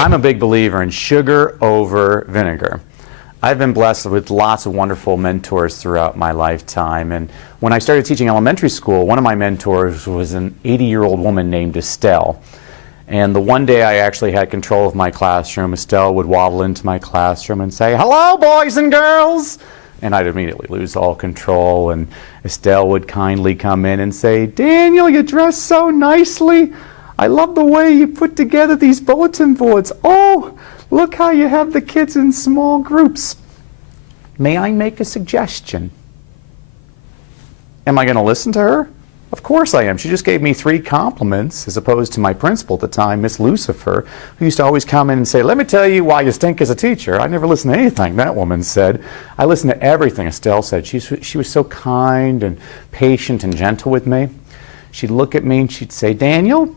I'm a big believer in sugar over vinegar. I've been blessed with lots of wonderful mentors throughout my lifetime, and when I started teaching elementary school, one of my mentors was an 80-year-old woman named Estelle. And the one day I actually had control of my classroom, Estelle would waddle into my classroom and say, "Hello, boys and girls!" And I'd immediately lose all control, and Estelle would kindly come in and say, "Daniel, you dress so nicely. I love the way you put together these bulletin boards. Oh, look how you have the kids in small groups. May I make a suggestion?" Am I going to listen to her? Of course I am. She just gave me 3 compliments, as opposed to my principal at the time, Miss Lucifer, who used to always come in and say, "Let me tell you why you stink as a teacher." I never listened to anything that woman said. I listened to everything Estelle said. She was so kind and patient and gentle with me. She'd look at me and she'd say, "Daniel,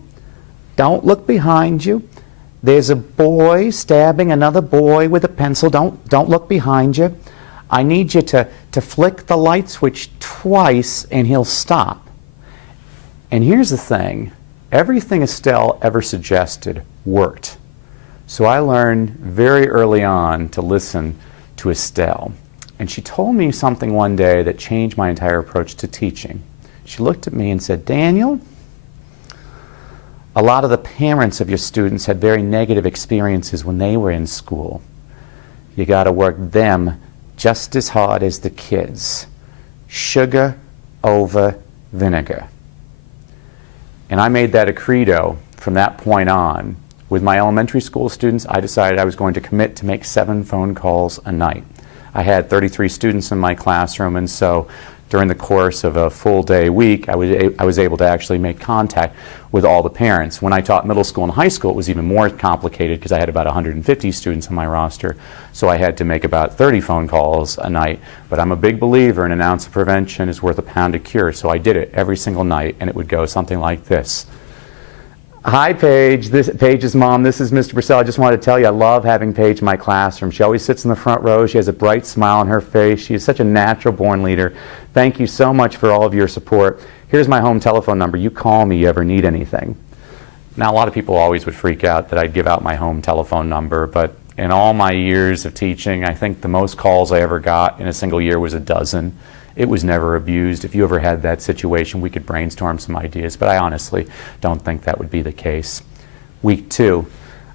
don't look behind you. There's a boy stabbing another boy with a pencil. Don't look behind you. I need you to flick the light switch twice and he'll stop." And here's the thing. Everything Estelle ever suggested worked. So I learned very early on to listen to Estelle. And she told me something one day that changed my entire approach to teaching. She looked at me and said, "Daniel, a lot of the parents of your students had very negative experiences when they were in school. You got to work them just as hard as the kids. Sugar over vinegar." And I made that a credo from that point on. With my elementary school students, I decided I was going to commit to make 7 phone calls a night. I had 33 students in my classroom, and so during the course of a full day week, I was able to actually make contact with all the parents. When I taught middle school and high school, it was even more complicated because I had about 150 students on my roster, so I had to make about 30 phone calls a night. But I'm a big believer in an ounce of prevention is worth a pound of cure, so I did it every single night, and it would go something like this. "Hi, Paige. Paige's mom. This is Mr. Brassell. I just wanted to tell you I love having Paige in my classroom. She always sits in the front row. She has a bright smile on her face. She is such a natural-born leader. Thank you so much for all of your support. Here's my home telephone number. You call me if you ever need anything." Now, a lot of people always would freak out that I'd give out my home telephone number, but in all my years of teaching, I think the most calls I ever got in a single year was 12. It was never abused. If you ever had that situation, we could brainstorm some ideas, but I honestly don't think that would be the case. Week 2.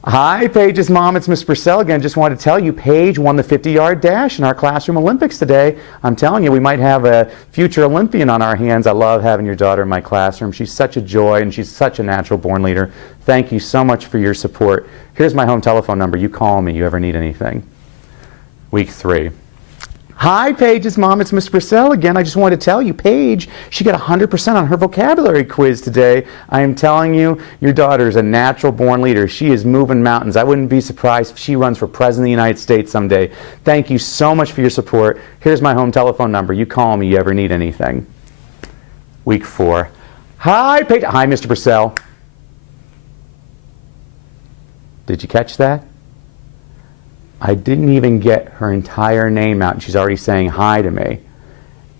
"Hi, Paige's mom. It's Miss Brassell again. Just wanted to tell you Paige won the 50-yard dash in our classroom Olympics today. I'm telling you, we might have a future Olympian on our hands. I love having your daughter in my classroom. She's such a joy, and she's such a natural-born leader. Thank you so much for your support. Here's my home telephone number. You call me if you ever need anything." Week 3. "Hi, Paige's mom. It's Miss Brassell again. I just wanted to tell you, Paige, she got 100% on her vocabulary quiz today. I am telling you, your daughter is a natural-born leader. She is moving mountains. I wouldn't be surprised if she runs for President of the United States someday. Thank you so much for your support. Here's my home telephone number. You call me if you ever need anything." Week 4. "Hi, Paige." "Hi, Mr. Brassell." Did you catch that? I didn't even get her entire name out, and she's already saying hi to me.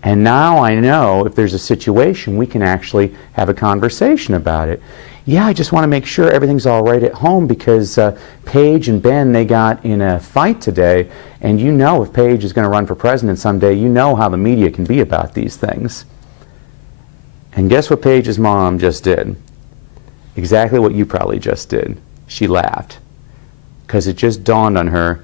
And now I know if there's a situation, we can actually have a conversation about it. "Yeah, I just want to make sure everything's all right at home because Paige and Ben, they got in a fight today, and you know if Paige is going to run for president someday, you know how the media can be about these things." And guess what Paige's mom just did? Exactly what you probably just did. She laughed because it just dawned on her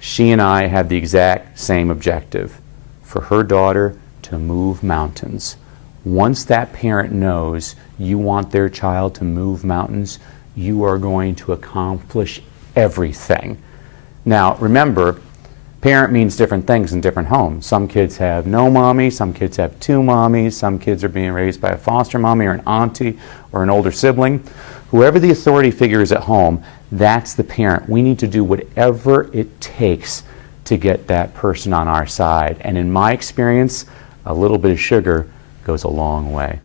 she and I had the exact same objective, for her daughter to move mountains. Once that parent knows you want their child to move mountains, you are going to accomplish everything. Now, remember, parent means different things in different homes. Some kids have no mommy, some kids have 2 mommies, some kids are being raised by a foster mommy or an auntie or an older sibling. Whoever the authority figure is at home, that's the parent. We need to do whatever it takes to get that person on our side. And in my experience, a little bit of sugar goes a long way.